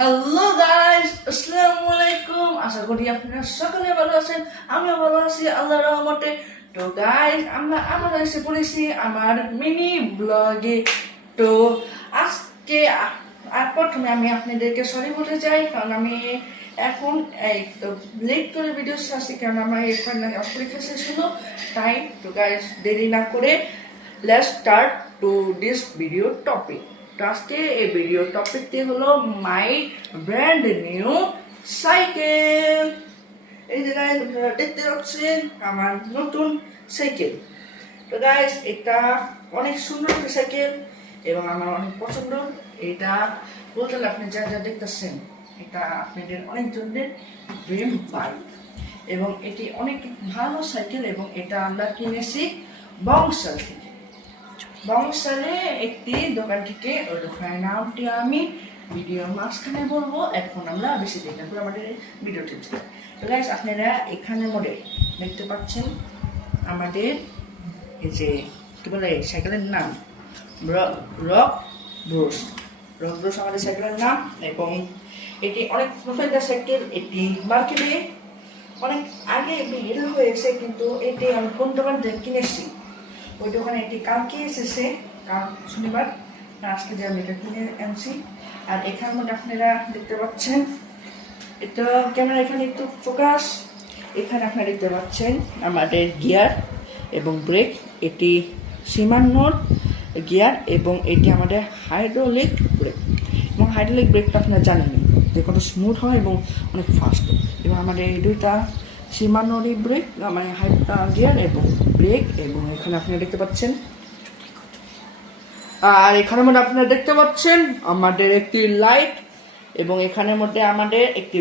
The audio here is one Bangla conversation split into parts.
হ্যালো গাইস, আসসালামু আলাইকুম। আশা করি আপনারা সকলে ভালো আছেন। আমিও ভালো আছি আল্লাহর রহমতে। তো গাইস, আমরা আবার এসে পড়েছি আমার মিনি ব্লগে। তো আজকে প্রথমে আমি আপনাদেরকে সরি বলতে চাই, কারণ আমি এখন এই তো লেট করে ভিডিও আসছি, কারণ আমার এখন পরীক্ষা শেষ হলো। তাই তো গাইস, দেরি না করে let's start to this video topic. তো আজকে এই ভিডিও টপিকটি হলো মাই ব্র্যান্ড নিউ সাইকেল। এই যে গাইস, আপনারা দেখতে পাচ্ছেন আমার নতুন সাইকেল। তো গাইস, এটা অনেক সুন্দর একটা সাইকেল এবং আমার অনেক পছন্দ। এটা বলতে গেলে আপনি যা যা দেখতেছেন, এটা আপনাদের অনেকজনের ড্রিম বাইক এবং এটি অনেক ভালো সাইকেল। এবং এটা আমরা কিনেছি বংশাল থেকে। বংশালে একটি দোকান থেকে, ওই দোকানের নামটি আমি ভিডিওর মাঝখানে বলবো। এখন আমরা বেশি দেরি না করে আমাদের ভিডিওটি চাই। তো গাইস, আপনারা এখানে মধ্যে দেখতে পাচ্ছেন আমাদের এই যে কি বলে সাইকেলের নাম রক ব্রোস। রক ব্রোস আমাদের সাইকেলের নাম। এবং এটি অনেক নতুন একটা সাইকেল। এটি মার্কেটে অনেক আগে বের হয়েছে, কিন্তু এটি আমি কোন দোকান থেকে কিনেছি, ওই দোকানে এটি কালকে এসেছে, কাল শনিবার। আজকে যে আমি এটা কিনে আনছি। আর এখানের মধ্যে আপনারা দেখতে পাচ্ছেন, এটা ক্যামেরা এখানে একটু ফোকাস। এখানে আপনারা দেখতে পাচ্ছেন আমাদের গিয়ার এবং ব্রেক। এটি সীমানোর গিয়ার এবং এটি আমাদের হাইড্রোলিক ব্রেক। এবং হাইড্রোলিক ব্রেকটা আপনারা জানেন যে কত স্মুথ হয় এবং অনেক ফাস্ট। এবং আমাদের এই দুইটা সীমানোরই ব্রেক, মানে গিয়ার এবং ব্রেক। এবং এখানে আপনারা দেখতে পাচ্ছেন, আর এখানের মধ্যে আপনারা দেখতে পাচ্ছেন আমাদের একটি লাইট এবং এখানের মধ্যে আমাদের একটি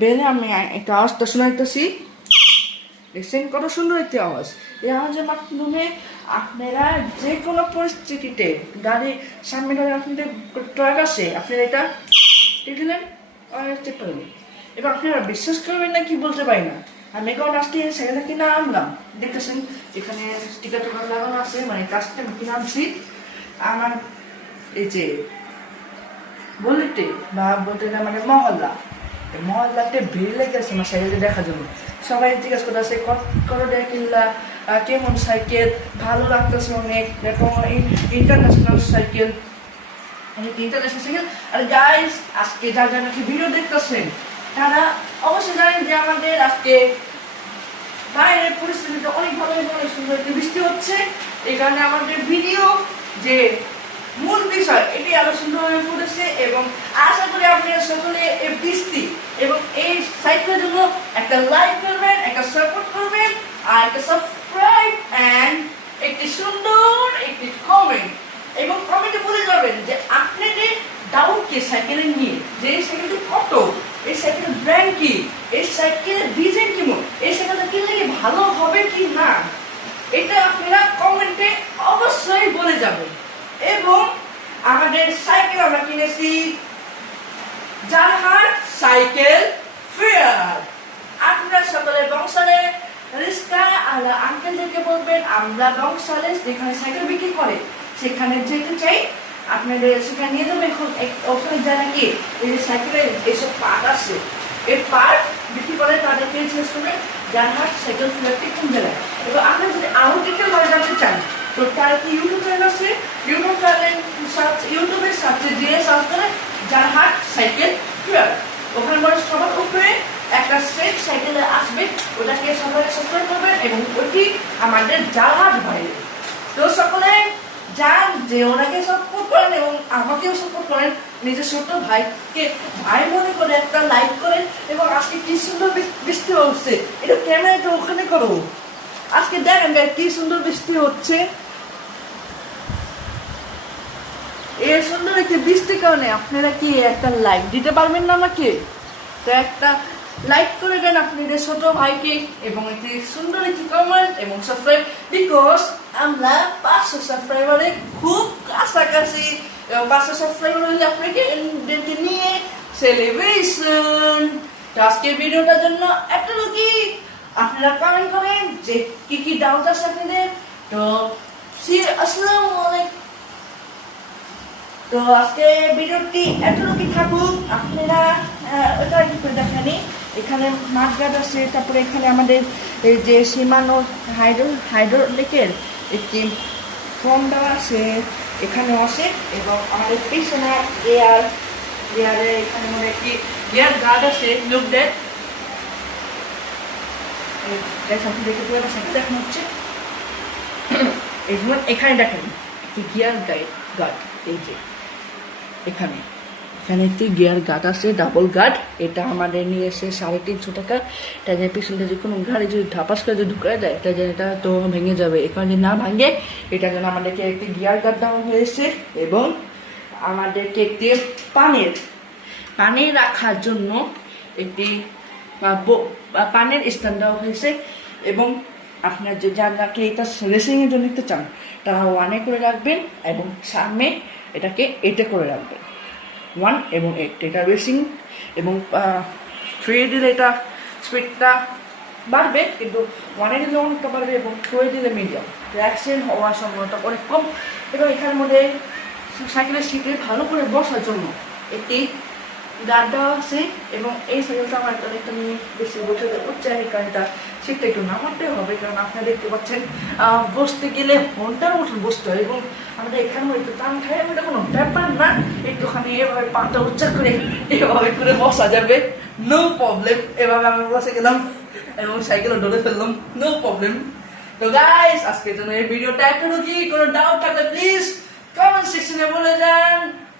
বেলে আমি একটা আওয়াজটা শোনাইতেছি। দেখছেন কত সুন্দর একটি আওয়াজ। এই আওয়াজের মাধ্যমে আপনারা যে কোনো পরিস্থিতিতে গাড়ি সামনে ধরে আপনাদের ট্রাক আসে, আপনারা এটা দিলেন চেক করবেন। এবার আপনারা বিশ্বাস করবেন না কি বলতে পারি না, আমি এখন আজকে সেখানে কিনা আনলাম। দেখতেছেন এখানে স্টিকার টিকার লাগানো আছে, মানে কাজটা আমি কিনে আনছি আমার এই যে বলতে বা বলতে না মানে মহল্লাতে ভিড় লেগেছে আমার সাইকেলটা দেখার জন্য। সবাই জিজ্ঞাসা করতে আছে কত টাকা কিনলা, কেমন সাইকেল, ভালো লাগতেছে অনেক, এরকম ইন্টারন্যাশনাল সাইকেল, ইন্টারন্যাশনাল সাইকেল। আর গাইস, আজকে যারা যারা নাকি ভিডিও দেখতেছেন তারা অবশ্যই জানেন যে আমাদের আজকে বাইরের পরিস্থিতিটা অনেক ভালো এবং অনেক সুন্দর একটি বৃষ্টি হচ্ছে। এই কারণে আমাদের ভিডিও যে মূল বিষয় এটি আরো সুন্দর হয়ে পড়েছে। এবং আশা করি আপনারা সকলে এই বৃষ্টি এবং এই সাইকেলের জন্য একটা লাইক করবেন, একটা সাপোর্ট করবেন, আর একটা সাবস্ক্রাইব এন্ড একটি সুন্দর একটি কমেন্ট। এবং কমেন্টে বলে যাবেন যে আপনাদের ডাউট কি সাইকেলে নিয়ে, যে এই সাইকেলটি কত, এই সাইকেলের ব্র্যান্ড কি, এই সাইকেলের ডিজাইন কেমন, এই সাইকেলটা কিনলে কি ভালো হবে কি না, এটা আপনারা কমেন্টে অবশ্যই বলে যাবেন। এবং আমাদের সাইকেল আমরা কিনেছি জারহাট সাইকেল ফেয়ার। আপনারা সকলে বংশালে রিস্কা আর আঙ্কেলদেরকে বলবেন আমরা বংশালে যেখানে সাইকেল বিক্রি করে সেখানে যেতে চাই, আপনাদের সেখানে নিয়ে যাবেন। এখন ওখানে যায় নাকি এই যে সাইকেলের এইসব পার্ট আছে, এই পার্ট বিক্রি করে তাদেরকে জিজ্ঞেস করবেন জারহাট সাইকেল ফেয়ারটি কোন জায়গায়। এবং আপনারা যদি আরও ডিটেল ভাবে জানতে চান, তো তার কি ইউটিউব চ্যানেল আছে, ইউটিউবে সার্চে দিয়ে সার্চ করে জারহাট সাইকেল ফেয়ার। ওখানে মনে সবার উপরে একটা স্ট্রেট সাইকেলে আসবে, ওটাকে সবাই সাবস্ক্রাইব করবেন এবং ওটি আমাদের জারহাট ভাই। তো সকলে যান যে ওনাকে সাপোর্ট করেন এবং আমাকেও সাপোর্ট করেন, নিজের ছোট ভাইকে ভাই মনে করে একটা লাইক করেন। এবং আজকে কি সুন্দর বৃষ্টি হচ্ছে, এটা ক্যামেরাটা ওখানে করো। আজকে দেখেন কি সুন্দর বৃষ্টি হচ্ছে। এই সুন্দর একটি বৃষ্টির কারণে আপনারা কি একটা লাইক দিতে পারবেন না আমাকে? তো একটা লাইক করে দেন আপনাদের ছোট ভাইকে এবং একটি সুন্দর একটি কমেন্ট এবং সাবস্ক্রাইব, বিকজ আমরা 500 সাবস্ক্রাইবারে খুব কাছাকাছি। 500 সাবস্ক্রাইবার হলে আপনাকে নিয়ে সেলিব্রেশন। তো আজকের ভিডিওটার জন্য একটা লোকই আপনারা কমেন্ট করেন যে কি কি ডাউট আছে আপনাদের। তো আসসালামু আলাইকুম। তো আজকে ভিডিওটি এতটুকু থাকুক, আপনারা ওটা কি করে দেখেনি, এখানে মাঠঘাট আছে, তারপরে এখানে আমাদের এই যে সীমানো হাইড্রোলিকের একটি ফর্ম দেওয়া আছে, এখানেও আছে, এবং আমাদের পিছনে এয়ারে এখানে মনে একটি এয়ার গার্ড আছে, লুক দেখ দেখে পুরো দেখানো হচ্ছে। এখানে দেখেন একটি গিয়ার গার্ড, এই যে এখানে একটি গিয়ার গার্ড আছে, ডাবল গার্ড। এটা আমাদের নিয়ে এসে 350 টাকা। এটা যে পিছনে যে কোনো গাড়ি যদি ধাপাস করে যদি ঢুকায় দেয়, এটা তো ভেঙে যাবে। এখানে যদি না ভাঙে, এটার জন্য আমাদেরকে একটি গিয়ার গার্ড দেওয়া হয়েছে, এবং আমাদেরকে একটি পানি রাখার জন্য একটি পানির স্ট্যান্ড দেওয়া হয়েছে। এবং আপনার যে যাকে এটা রেসিংয়ের জন্য নিতে চান, তারা 1 করে রাখবেন, এবং সামনে এটাকে 8 করে রাখবেন। 1 এবং 8 এটা রেসিং, এবং 3 দিলে এটা স্পিডটা বাড়বে, কিন্তু 1 দিলে অনেকটা বাড়বে, এবং 2 দিলে মিডিয়াম। অ্যাক্সিডেন্ট হওয়ার সম্ভাবনাটা অনেক কম। এবং এখানের মধ্যে সাইকেলের সিটে ভালো করে বসার জন্য একটি গার্ড দেওয়া আছে, এবং এই সাইকেলটা আমার অনেকটা নিয়ে বেশি বসে উচ্চারী, কারণ এটা সিটটা একটু নামাতে হবে, কারণ আপনারা দেখতে পাচ্ছেন বসতে গেলে ঘন্টার মতন বসতে হয়, এবং আমাদের এখানে একটু টান খাই, ওটা কোনো ব্যাপার না, একটুখানি এভাবে পাটা উচ্চার করে এভাবে করে বসা যাবে, নো প্রবলেম। এভাবে আমি বসে গেলাম এবং সাইকেলও ডলে ফেললাম, নো প্রবলেম। তো গাইস, আজকের জন্য এই ভিডিওটা এতটুকু। কোনো ডাউট থাকলে প্লিজ কমেন্ট সেকশনে বলে যান।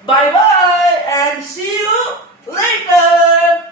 Bye bye and see you later.